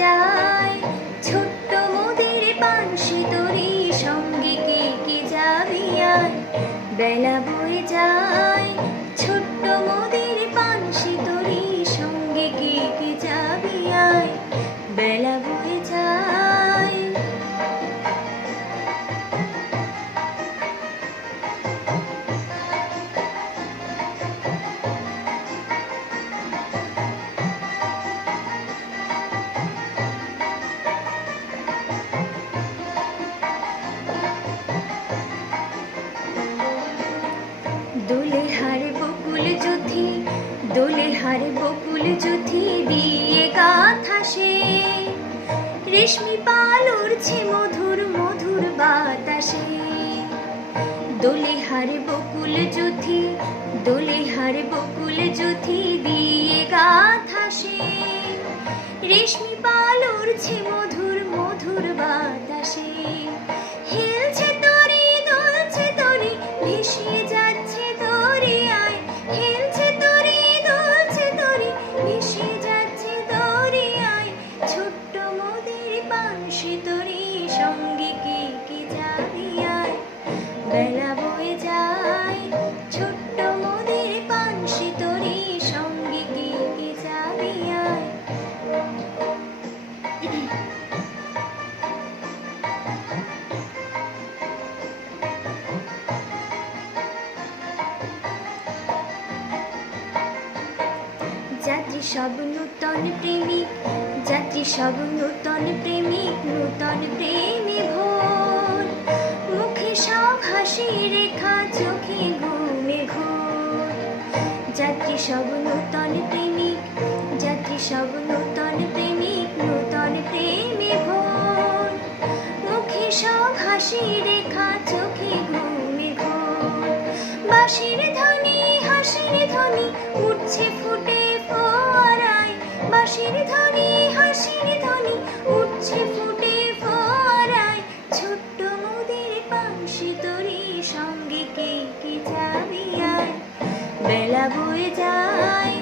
যায়, ছোট্ট মোদের পানসি তরি সঙ্গে কে কে যাবি আয়। বেলা বয়ে যায়, ছোট্ট মোদের পানসি তরি সঙ্গে কে কে যাবি আয়। বেলা বয়ে যায়। দোলে হারে বকুল জুথি, দোলে হারে বকুল জুথি দিয়ে গাথা সে, রেশমি পাল উড়ছে মধুর মধুর বাতাসে। দোলে হারে বকুল জুথি, দোলে হারে বকুল জুথি দিয়ে গাথা সে, রেশমি পাল উড়ছে মধুর মধুর বাতাসে। হেলছে তরি দোলছে তরি ভেসে যাচ্ছে তরি আয়, হেলছে তরি দোলছে তরি ভেসে যাচ্ছে তরি আয়। ছোট্ট মোদের পানসি তরি সঙ্গে কে কে যাবি আয়। বেলা বয়ে যায়, ছোট্ট মোদের পানসি তরি সঙ্গে কে কে যাবি আয়। যাত্রী সব নূতন প্রেমিক, যাত্রী সব নূতন প্রেমিক, নূতন প্রেমে ভোর। মুখে সব হাসি রেখা, চোখে ঘুমে ঘোর। যাত্রী সব নূতন প্রেমিক, যাত্রী সব নূতন প্রেমিক, নূতন প্রেমে ভোর। মুখে সব হাসি রেখা, চোখে ঘুমে ঘোর। বাঁশির ধ্বনি হাসির ধ্বনি উঠছে ফুটে ফোয়ারায়, বাঁশির ধ্বনি হাসির ধ্বনি উঠছে ফুটে ফোয়ারায়। ছোট্ট মোদের পানসি তরি সঙ্গে কে কে যাবি আয়। বেলা বয়ে যায়,